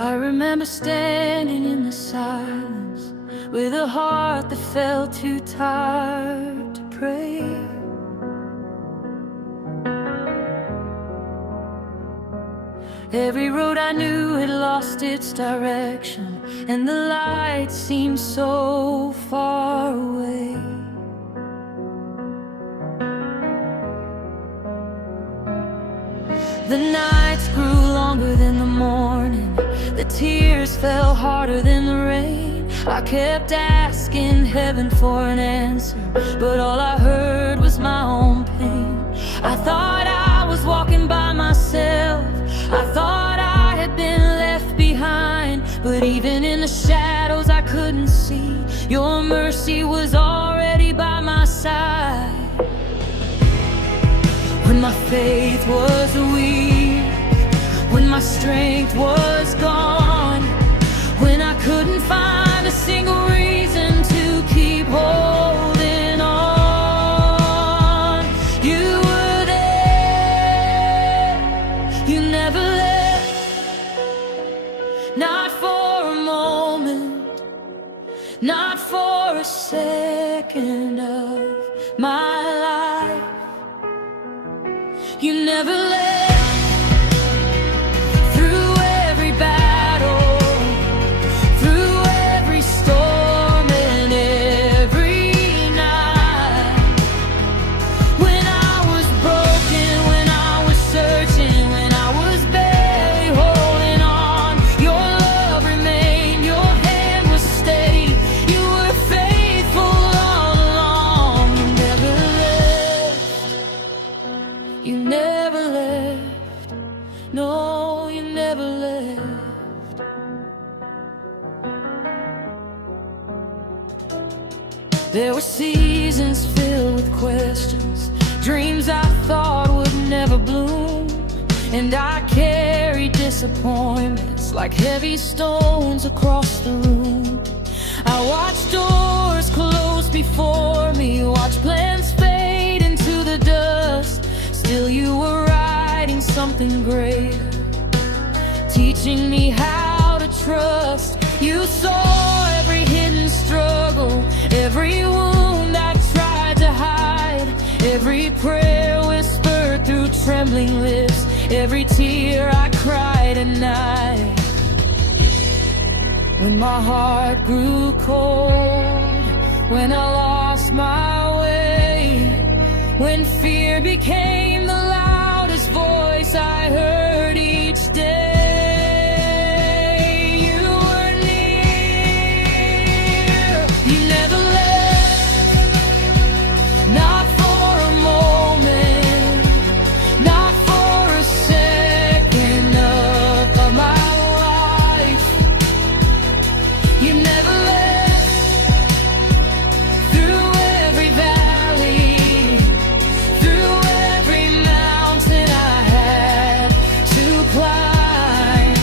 I remember standing in the silence with a heart that felt too tired to pray. Every road I knew had lost its direction, and the light seemed so far away. The nights grew longer than the morning, the tears fell harder than the rain. I kept asking heaven for an answer, but all I heard was my own pain. I thought I was walking by myself, I thought I had been left behind. But even in the shadows I couldn't see, your mercy was already by my side. When my faith was weak, when my strength was gone, when I couldn't find a single reason to keep holding on, you were there, you never left, not for a moment, not for a second of my life. You never left. Through every battle, through every storm and every night, when I was broken, when I was searching, when I was barely holding on, your love remained, your hand was steady, you were faithful all along. You never left, you never left, no, you never left. There were seasons filled with questions, dreams I thought would never bloom, and I carried disappointments like heavy stones across the room. I watched doors close before me, watched plans fade into the dust. Still you were writing something greater, teaching me how to trust. You saw every hidden struggle, every wound I tried to hide, every prayer whispered through trembling lips, every tear I cried at night. When my heart grew cold, when I lost my way, when fear became the loudest voice I heard each day, you were near. You never left, not for a moment, not for a second of my life. You never left. Through every valley, through every mountain I had to climb,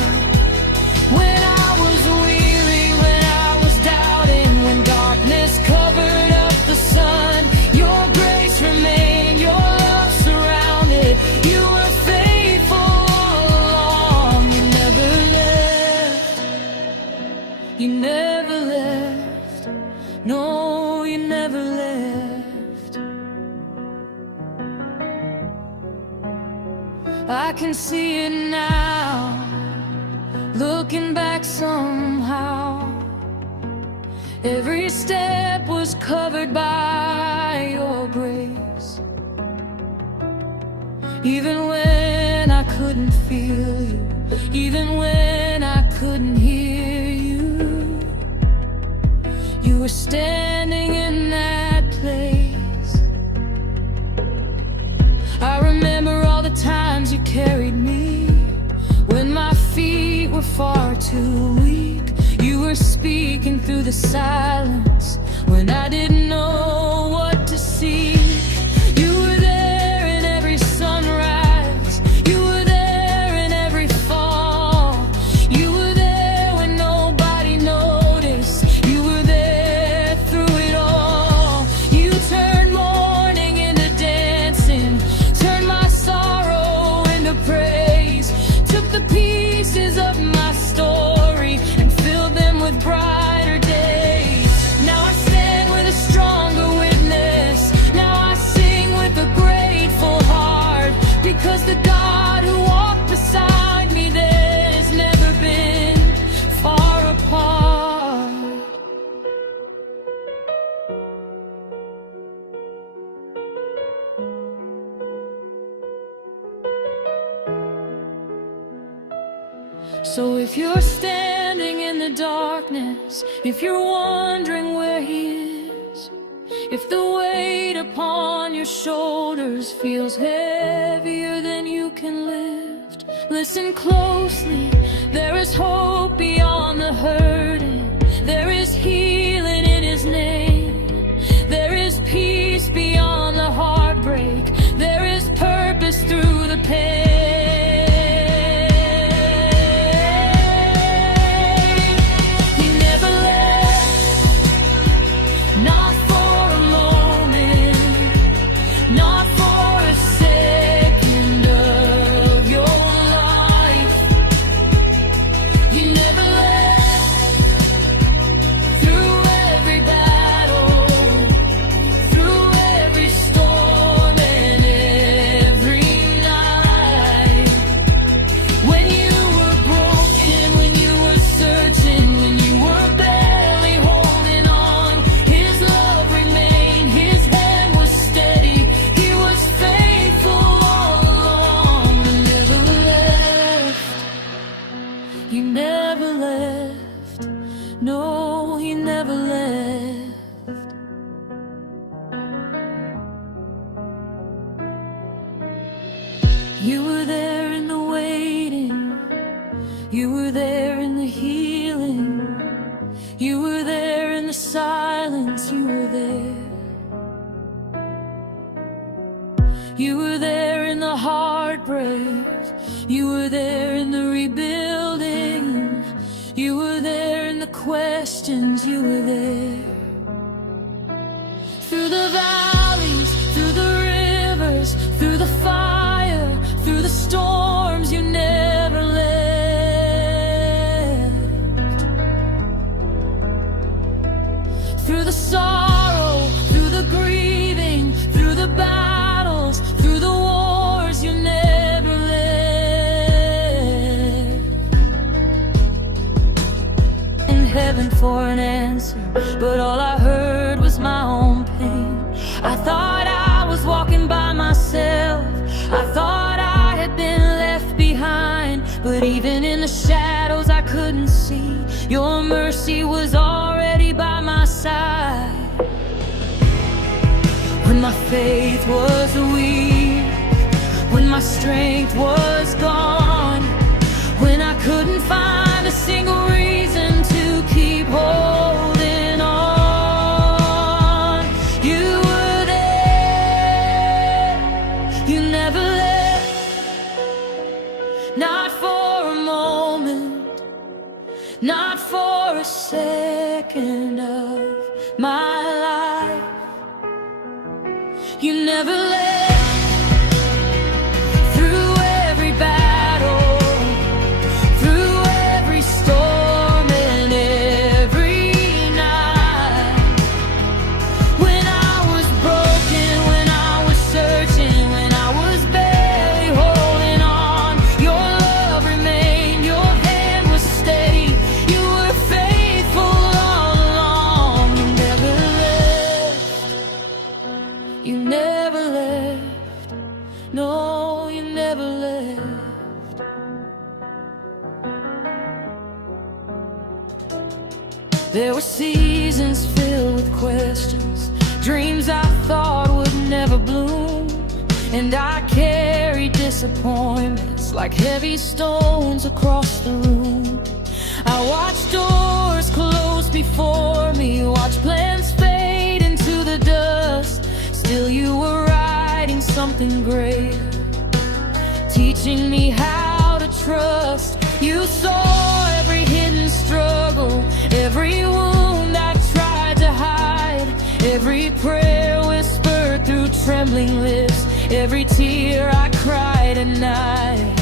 when I was weary, when I was doubting, when darkness covered up the sun, your grace remained, your love surrounded, you were faithful all along. You never left, you never left, no, you never left. I can see it now, looking back somehow. Every step was covered by your grace. Even when I couldn't feel you, even when I couldn't hear you, you were standing in that place. I remember all the times you carried me when my feet were far too weak. You were speaking through the silence when I didn't know what to see. You were there in every sunrise, you were there in every fall, you were there when nobody noticed, you were there through it all. You turned mourning into dancing, turned my sorrow into praise, took the pieces of my story So if you're standing in the darkness, if you're wondering where he is, if the weight upon your shoulders feels heavier than you can lift, listen closely. There is hope beyond the hurting. There is healing in his name. There is peace beyond the heartbreak. There is purpose through the pain. You never left, no, you never left. You were there in the waiting, you were there in the healing, you were there in the silence, you were there. You were there in the heartbreak, you were there in the rebuilding, you were there in the questions, you were there. Through the valleys, through the rivers, through the fire, through the storms, you never left. Through the sorrow, through the grieving, through the battles, through the wars, you never left. In heaven for an answer, but all I heard was my own pain. I thought I was walking by myself, I thought I had been left behind, but even in the shadows I couldn't see. Your mercy was already by my side. When my faith was weak, when my strength was gone, when I couldn't find a single reason to keep holding on, you were there, you never left, not for a moment, not for a second of my life. You never left. Through every battle, through every storm and every night, when I was broken, when I was searching, when I was barely holding on, your love remained, your hand was steady, you were faithful all along. You never left, you never left, no, you never left. There were seasons filled with questions, dreams I thought would never bloom, and I carried disappointments like heavy stones across the room. I watched doors close before me, watched plans fade into the dust. Still you were writing something greater, teaching me how to trust. You saw every hidden struggle, every wound I tried to hide, every prayer whispered through trembling lips, every tear I cried at night.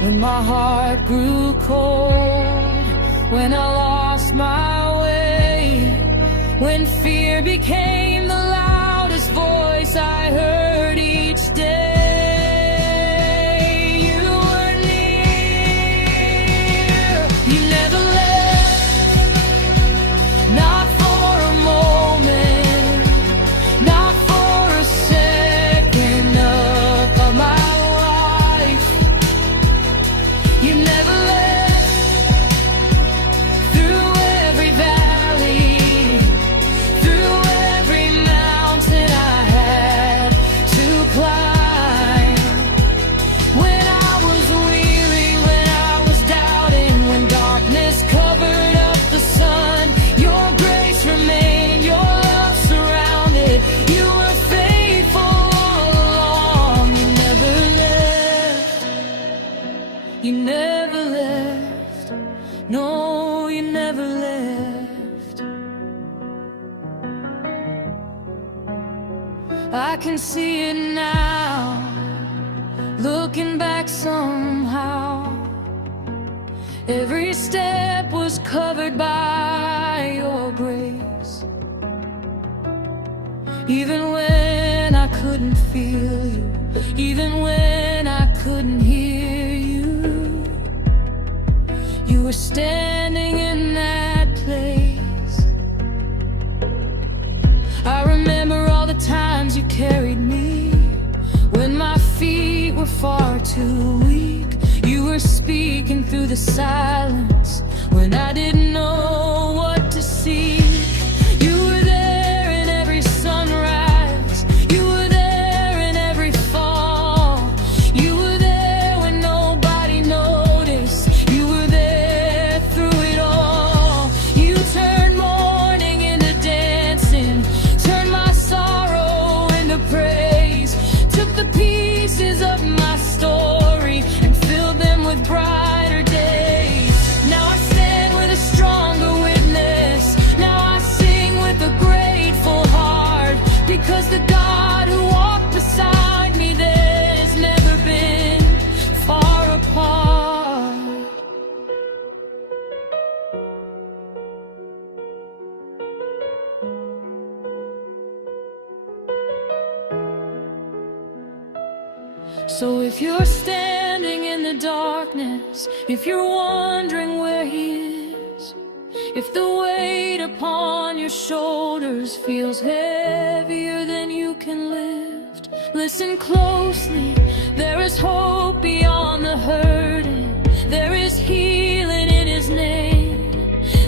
When my heart grew cold, when I lost my way, when fear became the loudest voice I heard each day, you were near. You never left, not for a moment, not for a second of my life. You No, you never left. I can see it now, looking back somehow. Every step was covered by your grace. Even when I couldn't feel you, even when I couldn't hear you, you were standing in that place. I remember all the times you carried me when my feet were far too weak. You were speaking through the silence when I didn't know what to see. You were there in every sunrise. You were there in every fall. You were there when nobody noticed. You were there through it all. You turned mourning into dancing, turned my sorrow into praise, took the pieces of my story and filled them with brighter days. Now I stand with a stronger witness. Now I sing with a grateful heart, because the God who walked beside me, there's never been far apart. So if you're standing in the darkness, if you're wondering where He is, if the weight upon your shoulders feels heavier than you can lift, listen closely. There is hope beyond the hurting. There is healing in His name.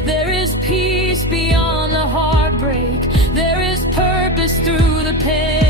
There is peace beyond the heartbreak. There is purpose through the pain.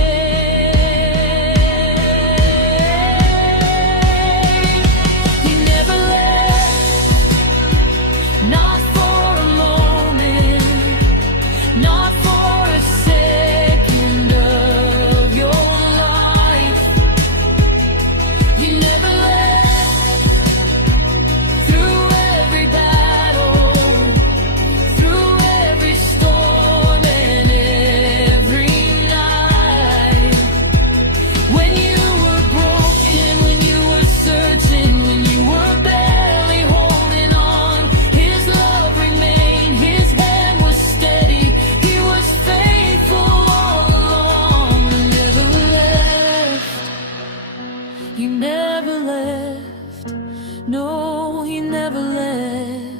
He never left. No, He never left.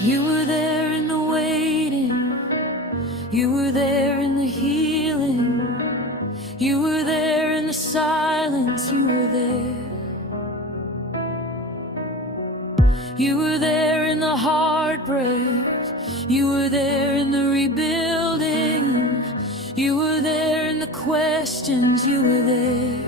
You were there in the waiting. You were there in the healing. You were there in the silence. You were there. You were there in the heartbreak. You were there in the rebuilding. You were there in the questions. You were there.